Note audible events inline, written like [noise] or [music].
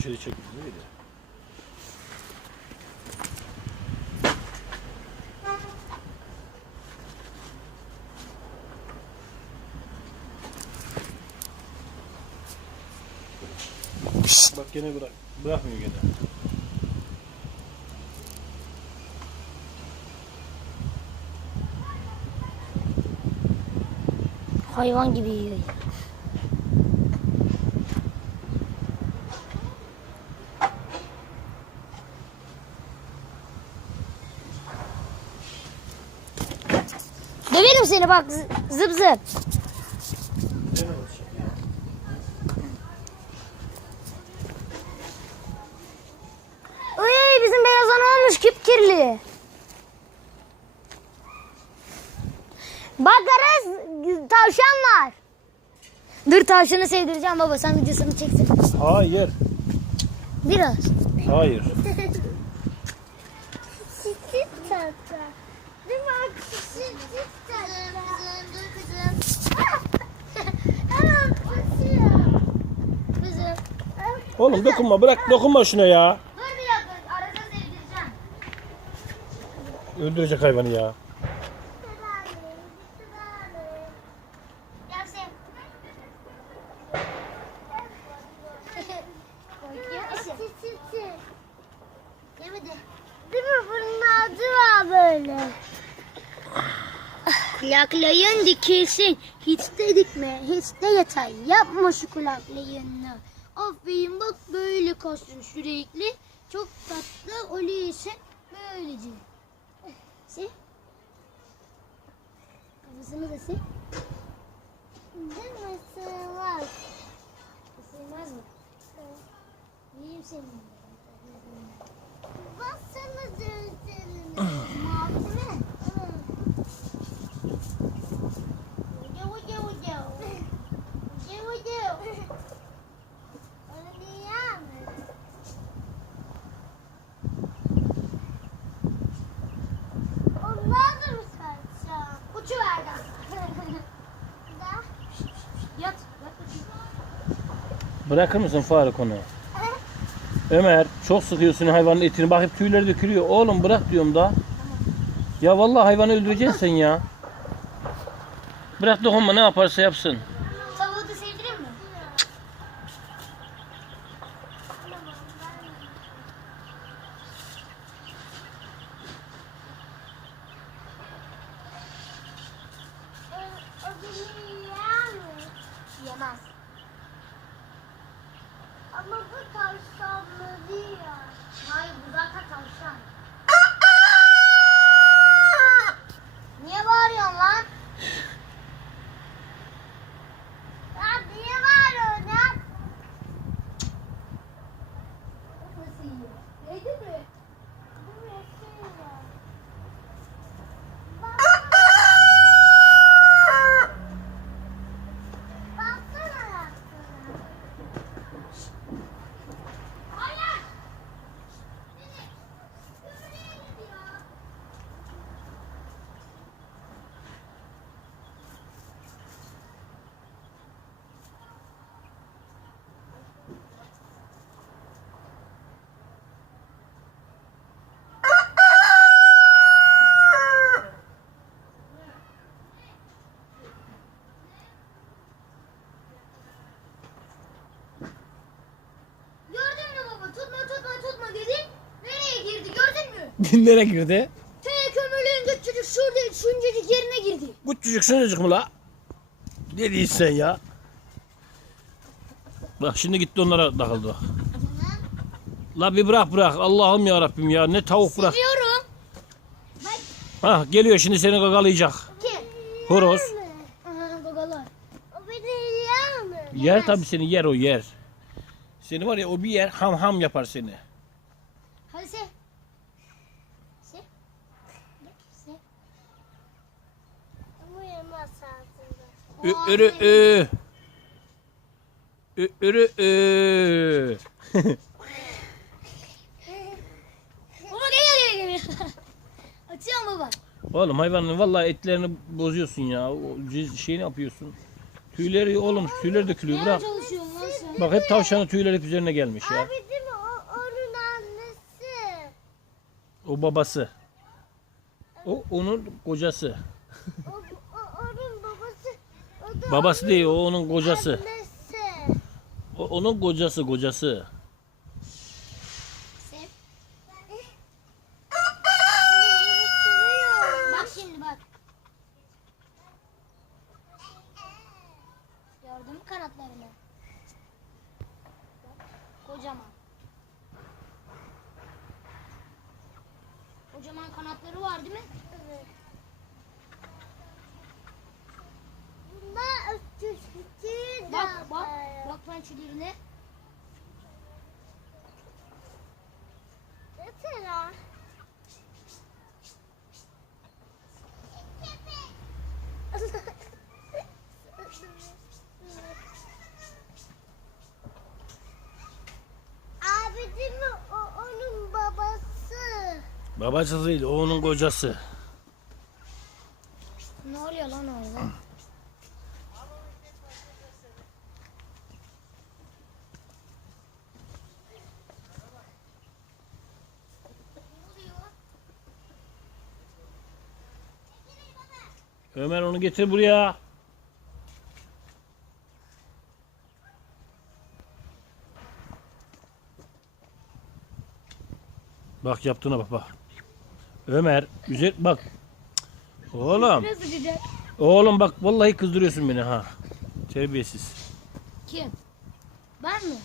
Poşeti çek. Neydi? Bak gene bırak. Bırakmıyor gene. Hayvan gibi yiyor. Ya. Döverim seni bak zı- zıp zıp. Uy bizim beyaz ana olmuş kipkirli. Bakarız tavşan var. Dur tavşanı sevdireceğim baba sen videosunu çeksin. Hayır. Biraz. Hayır. [laughs] Süt tatlı. Değil mi? Bak, Süt tatlı. Kızım, dur kızım. Hemen basıyor. Kızım. Oğlum dokunma bırak dokunma şuna ya. Dur bir dakika. Arada sevdireceğim. Öldürecek hayvanı ya. Değil mi? Bunun adı var böyle. Kulaklayın dikilsin. Hiç de dikme, hiç de yatay. Yapma şu kulaklayını. Aferin bak böyle kalsın sürekli. Çok tatlı oluyorsun. Böylece. Sil. Kafasını da sil. Değil mi? Sığmaz. Isırmaz mı? Yiyeyim seni. Bassana Bırakır mısın Faruk onu? Ömer çok sıkıyorsun hayvanın etini. Bak hep tüyleri dökülüyor. Oğlum bırak diyorum da. Ya vallahi hayvanı öldüreceksin sen ya. Bırak dokunma ne yaparsa yapsın. Mama, [laughs] Nereye girdi? T kömürlüğün küçücük şurada şuncacık yerine girdi. Küçücük şuncacık mı la? Ne diyorsun sen ya? Bak şimdi gitti onlara takıldı bak. La bir bırak bırak. Allah'ım ya Rabbim ya. Ne tavuk bırak. Seviyorum. Ha geliyor şimdi seni gagalayacak. Kim? Horoz. Aha gagalar. O beni yer mi? Yer tabii seni yer o yer. Seni var ya o bir yer ham ham yapar seni. Ü, ürü ü. Ü, ürü ü. baba gel gel gel. [laughs] Açıyorum baba. Oğlum hayvanın vallahi etlerini bozuyorsun ya. O ciz- şey yapıyorsun? Tüyleri oğlum tüyleri dökülüyor bırak. Bak hep tavşanın tüyleri hep üzerine gelmiş ya. Abi değil mi? O, onun annesi. O babası. O onun kocası da Babası değil o onun kocası. annesi. O onun kocası kocası. Bak şimdi bak. Gördün mü kanatlarını? Bak, kocaman. Kocaman kanatları var değil mi? Evet. Bunlar ötüştü Bak bak. Bak pençelerine. Mesela. Abi değil mi? O onun babası. Babası değil o onun kocası. Ne oluyor lan orada? Ömer onu getir buraya. Bak yaptığına bak bak. Ömer güzel bak. Oğlum. Oğlum bak vallahi kızdırıyorsun beni ha. Terbiyesiz. Kim? Ben mi?